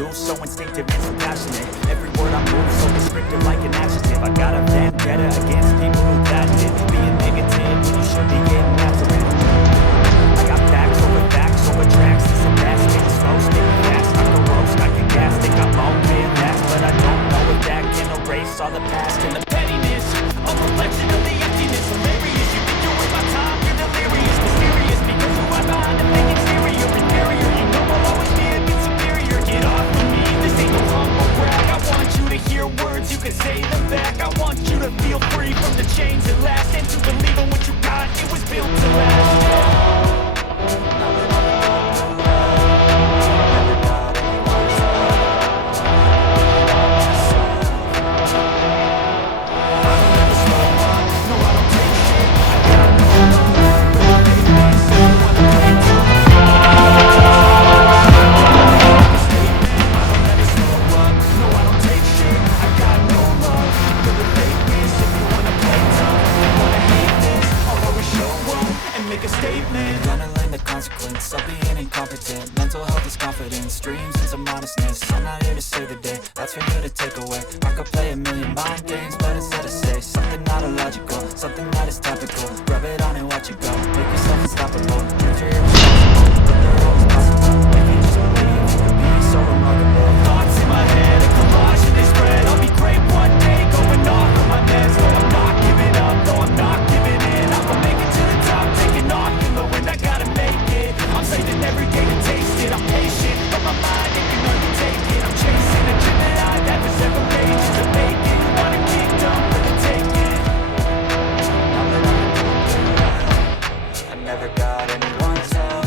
do, so instinctive and so passionate. Every word I move, so restrictive like an adjective. I got a vendetta against people who patented being negative when you should be getting after it. I got facts over tracks. This a fast, getting slow, spinning fast. I can roast, I can gas, think I'm all been last, but I don't know if that can erase all the past and the pettiness. A reflection of the emptiness, hilarious. You think you're worth my time, you're delirious, mysterious, because who I'm behind the fake exterior, inferior. You know I'll always be a bit superior. Get off of me, this ain't no humble brag. I want you to hear words, you can say them back. I want you to feel free from the chains that last, and to believe in what you got, it was built to last. Of being incompetent, mental health is confidence, dreams and some honestness. I'm not here to save the day, that's for you to take away. I could play a million mind games, but instead of say something not illogical, something that is topical. Rub it on and watch it go, make yourself unstoppable. Dreams are irresponsible, but they're always possible. If you just believe, you could be so remarkable. Thoughts in my head, a collage and they spread. I'll be great one day, going off of my meds. No, I'm not giving up, no, I'm not giving in. I will make it to the top, taking off in the wind. I gotta make it, I'm saving every day to taste it. I'm patient, but my mind it can undertake it. I'm chasing a dream that I've had for several ages to make it. Want a kingdom for the taking. I never got anyone's help.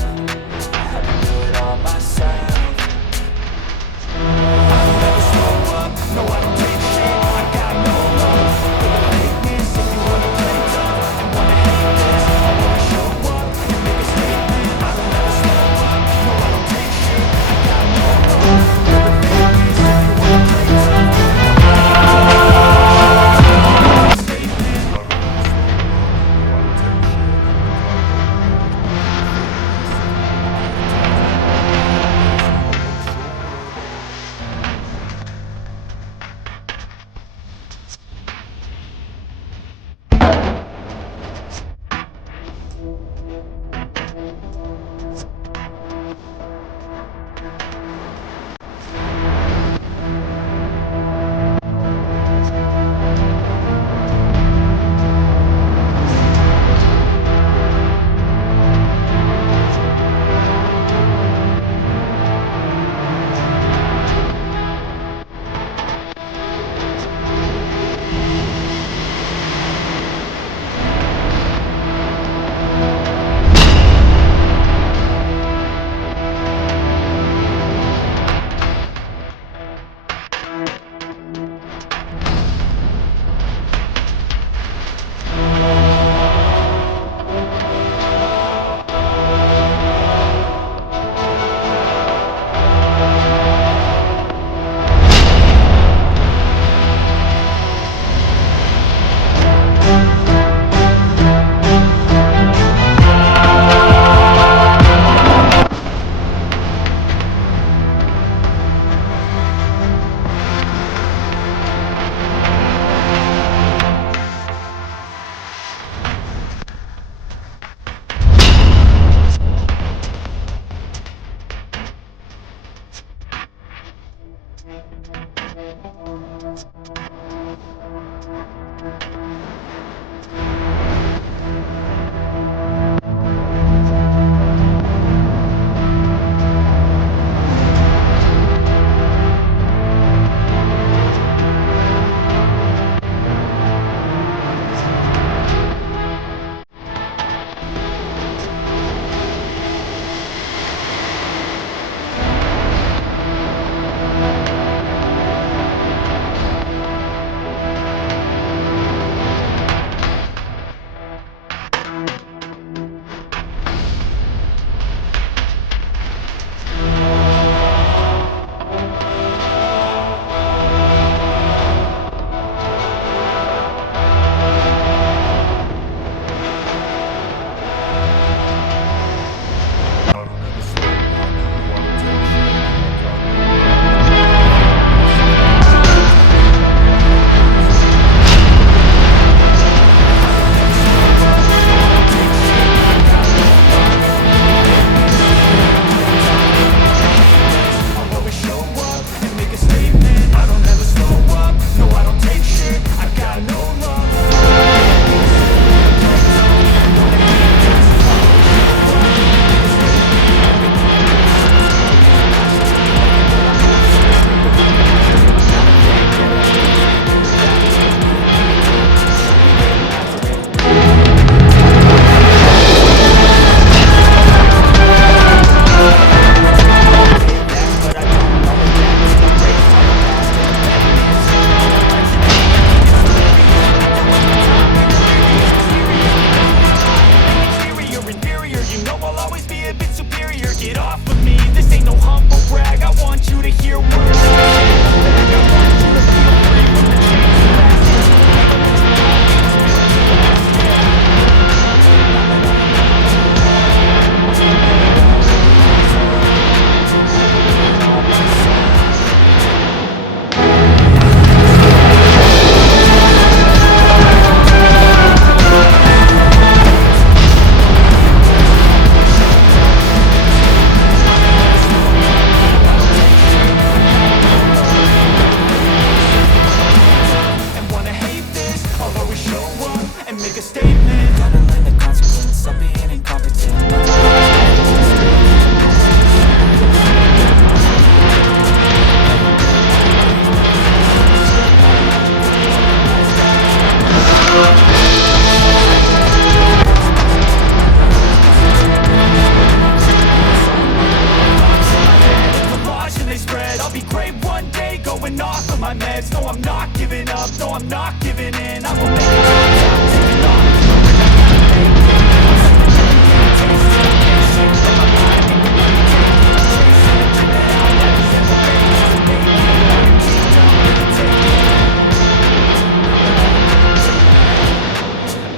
meds. No, I'm not giving up, no, I'm not giving in. I will make it all take it on.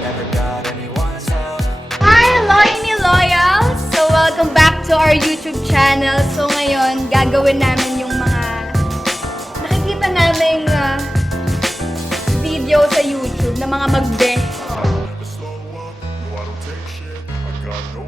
Never got anyone's help. Hi! Hello, ini Loyals! So, welcome back to our YouTube channel. So, ngayon, gagawin namin yung mga nakikita naming video sa YouTube na mga magbe. Never slow up, no I don't take shit. I got no